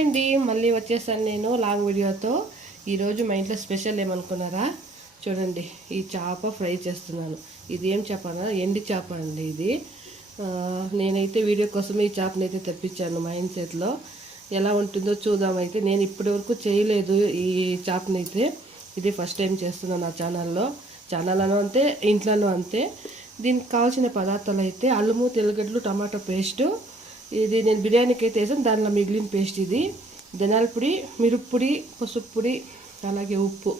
అండి మళ్ళీ వచ్చేసాను నేను లాంగ్ వీడియోతో. ఈరోజు మా ఇంట్లో స్పెషల్ ఏమనుకున్నారా? చూడండి, ఈ చేప ఫ్రై చేస్తున్నాను. ఇది ఏం చేప? ఎండి చేప అండి ఇది. నేనైతే వీడియో కోసం ఈ చేపని అయితే తెప్పించాను మా ఇంటి చేతిలో. ఎలా ఉంటుందో చూద్దామైతే. నేను ఇప్పటి వరకు చేయలేదు ఈ చేపని అయితే. ఇది ఫస్ట్ టైం చేస్తున్నాను నా ఛానల్లో అంతే, ఇంట్లోనూ అంతే. దీనికి కావాల్సిన పదార్థాలు అయితే అల్లము, తెల్లగడ్డలు, టమాటా పేస్టు. ఇది నేను బిర్యానీకి అయితే వేసాను, దానిలో మిగిలిన పేస్ట్. ఇది ధనియాల పొడి, మిరప్పొడి, పసుపు పొడి, అలాగే ఉప్పు.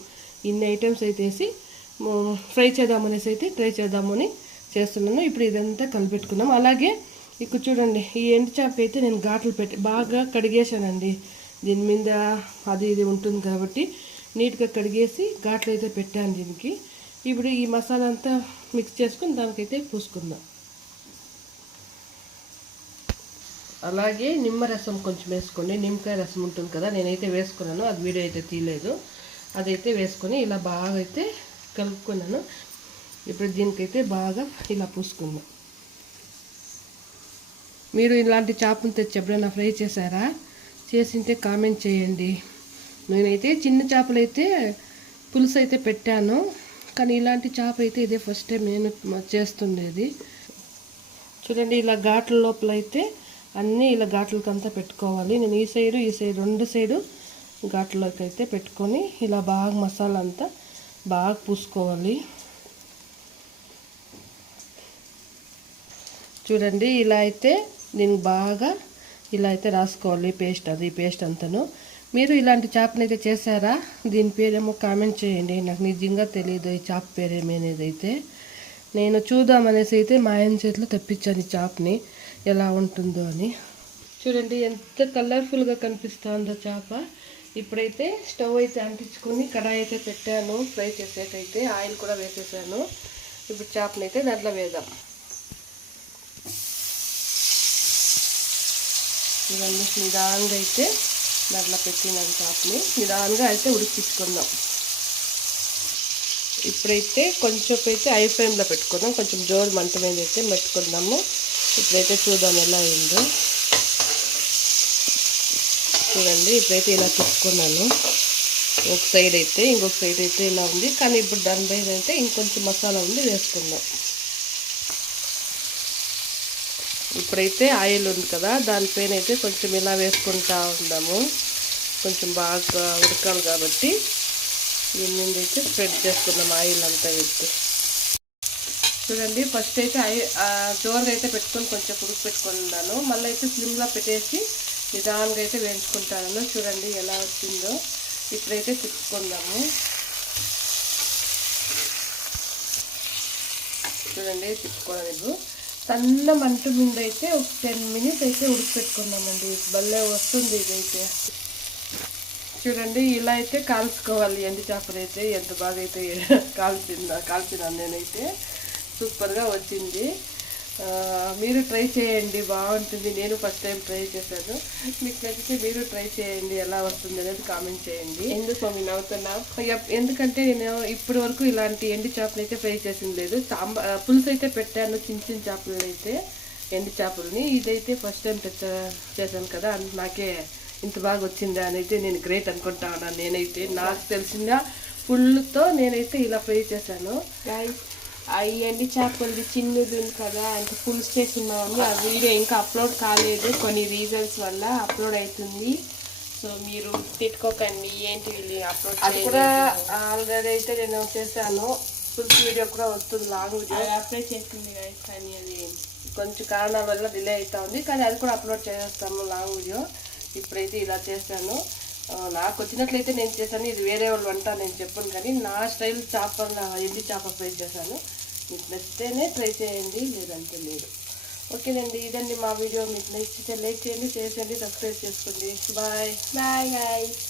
ఇన్ని ఐటమ్స్ అయితే వేసి ఫ్రై చేద్దామనేసి అయితే ట్రై చేద్దామని చేస్తున్నాను. ఇప్పుడు ఇదంతా కలిపెట్టుకున్నాం. అలాగే ఇక్కడ చూడండి, ఈ ఎండు చేప అయితే నేను ఘాట్లు పెట్టి బాగా కడిగేసానండి. దీని మీద అది ఇది ఉంటుంది కాబట్టి నీట్గా కడిగేసి ఘాట్లు అయితే పెట్టాను దీనికి. ఇప్పుడు ఈ మసాలా అంతా మిక్స్ చేసుకొని దానికైతే పూసుకుందాం. అలాగే నిమ్మరసం కొంచెం వేసుకోండి. నిమ్మకాయ రసం ఉంటుంది కదా, నేనైతే వేసుకున్నాను, అది వీడియో అయితే తీయలేదు. అదైతే వేసుకొని ఇలా బాగా అయితే కలుపుకున్నాను. ఇప్పుడు దీనికైతే బాగా ఇలా పూసుకుందాం. మీరు ఇలాంటి చేపను తెచ్చి ఎప్పుడైనా ఫ్రై చేశారా? చేసింటే కామెంట్ చేయండి. నేనైతే చిన్న చేపలు అయితే పులుసు అయితే పెట్టాను, కానీ ఇలాంటి చేప అయితే ఇదే ఫస్ట్ టైం నేను చేస్తుండేది. చూడండి, ఇలా ఘాట్ల లోపల అయితే అన్నీ ఇలా ఘాట్లకంతా పెట్టుకోవాలి. నేను ఈ సైడు రెండు సైడు ఘాట్లకి అయితే పెట్టుకొని ఇలా బాగా మసాలా అంతా బాగా పూసుకోవాలి. చూడండి, ఇలా అయితే దీనికి బాగా ఇలా అయితే రాసుకోవాలి పేస్ట్, అది పేస్ట్ అంతాను. మీరు ఇలాంటి చేపని అయితే చేశారా? దీని పేరేమో కామెంట్ చేయండి, నాకు నిజంగా తెలియదు ఈ చేప పేరేమనేది అయితే. నేను చూద్దామనేసి అయితే మా ఆయన చేతిలో తెప్పించాను ఈ చేపని, ఎలా ఉంటుందో అని. చూడండి ఎంత కలర్ఫుల్గా కనిపిస్తుందో చేప. ఇప్పుడైతే స్టవ్ అయితే అంటించుకొని కడాయి అయితే పెట్టాను ఫ్రై చేసేకైతే. ఆయిల్ కూడా వేసేసాను. ఇప్పుడు చేపని అయితే దాంట్లో వేద్దాం. ఇవన్నీ నిదానంగా అయితే దాంట్లో పెట్టినాను చేపని. నిదానంగా అయితే ఉడికించుకుందాం. ఇప్పుడైతే కొంచెం అయితే హై ఫ్లేమ్లో పెట్టుకుందాం, కొంచెం జోరు మంట మీద అయితే పెట్టుకుందాము. ఇప్పుడైతే చూద్దాం ఎలా అయిందో. చూడండి, ఇప్పుడైతే ఇలా తిప్పుకున్నాను. ఒక సైడ్ అయితే, ఇంకొక సైడ్ అయితే ఇలా ఉంది. కానీ ఇప్పుడు దాని మీద అయితే ఇంకొంచెం మసాలా ఉంది, వేసుకుందాం. ఇప్పుడైతే ఆయిల్ ఉంది కదా, దానిపైన అయితే కొంచెం ఇలా వేసుకుంటా ఉందాము. కొంచెం బాగా ఉడకాలి కాబట్టి దీని మీద అయితే స్ప్రెడ్ చేసుకుందాం ఆయిల్ అంతా వేస్తే. చూడండి, ఫస్ట్ అయితే జోరుగా అయితే పెట్టుకొని కొంచెం ఉడికి పెట్టుకొని ఉన్నాను. మళ్ళీ అయితే స్లిమ్లో పెట్టేసి నిదానంగా అయితే వేయించుకుంటాను. చూడండి ఎలా వచ్చిందో. ఇప్పుడైతే తిప్పుకుందాము. చూడండి, తిప్పుకోలేదు. సన్న మంట మీద అయితే ఒక 10 minutes అయితే ఉడికిపెట్టుకుందామండి. భలే వస్తుంది ఇదైతే. చూడండి, ఇలా అయితే కాల్చుకోవాలి ఎండు చేపలు అయితే. ఎంత బాగా అయితే కాల్చినాను నేనైతే. సూపర్గా వచ్చింది. మీరు ట్రై చేయండి, బాగుంటుంది. నేను ఫస్ట్ టైం ట్రై చేశాను. మీకు నచ్చితే మీరు ట్రై చేయండి, ఎలా వస్తుంది అనేది కామెంట్ చేయండి. ఎందుకు నేను అవుతున్నా? ఎందుకంటే నేను ఇప్పటి వరకు ఇలాంటి ఎండు చేపలు అయితే ఫ్రై చేసింది లేదు. పులుసు అయితే పెట్టాను చిన్న చిన్న చేపలను అయితే, ఎండు చేపలని. ఇదైతే ఫస్ట్ టైం చేశాను కదా, నాకే ఇంత బాగా వచ్చిందా అని అయితే నేను గ్రేట్ అనుకుంటా ఉన్నాను. నేనైతే నాకు తెలిసిన పుల్లుతో నేనైతే ఇలా ఫ్రై చేశాను. ఈ ఎండి చేపలది చిన్నది ఉంది కదా, అంటే పులుసు చేస్తున్నామని ఆ వీడియో ఇంకా అప్లోడ్ కాలేదు, కొన్ని రీజన్స్ వల్ల. అప్లోడ్ అవుతుంది, సో మీరు తిట్టుకోకండి. ఏంటి వీళ్ళు అప్లోడ్ అది కూడా ఆల్రెడీ అయితే నేను చేశాను. పులుసు వీడియో కూడా వస్తుంది, లాంగ్ వీడియో అప్లై చేస్తుంది కదా, కానీ అది కొంచెం కారణాల వల్ల డిలే అవుతా ఉంది. కానీ అది కూడా అప్లోడ్ చేస్తాము లాంగ్ వీడియో. ఇప్పుడైతే ఇలా చేశాను. నాకు వచ్చినట్లయితే నేను చేశాను. ఇది వేరే వాళ్ళు వంట నేను చెప్పను, కానీ నా స్టైల్ ఎండి చేప ఫ్రై చేశాను. మీకు నచ్చితేనే ట్రై చేయండి, లేదంటే లేదు. ఓకేనండి, ఇదండి మా వీడియో. మీకు నచ్చితే లైక్ చేయండి, షేర్ చేయండి, సబ్స్క్రైబ్ చేసుకోండి. Bye bye guys.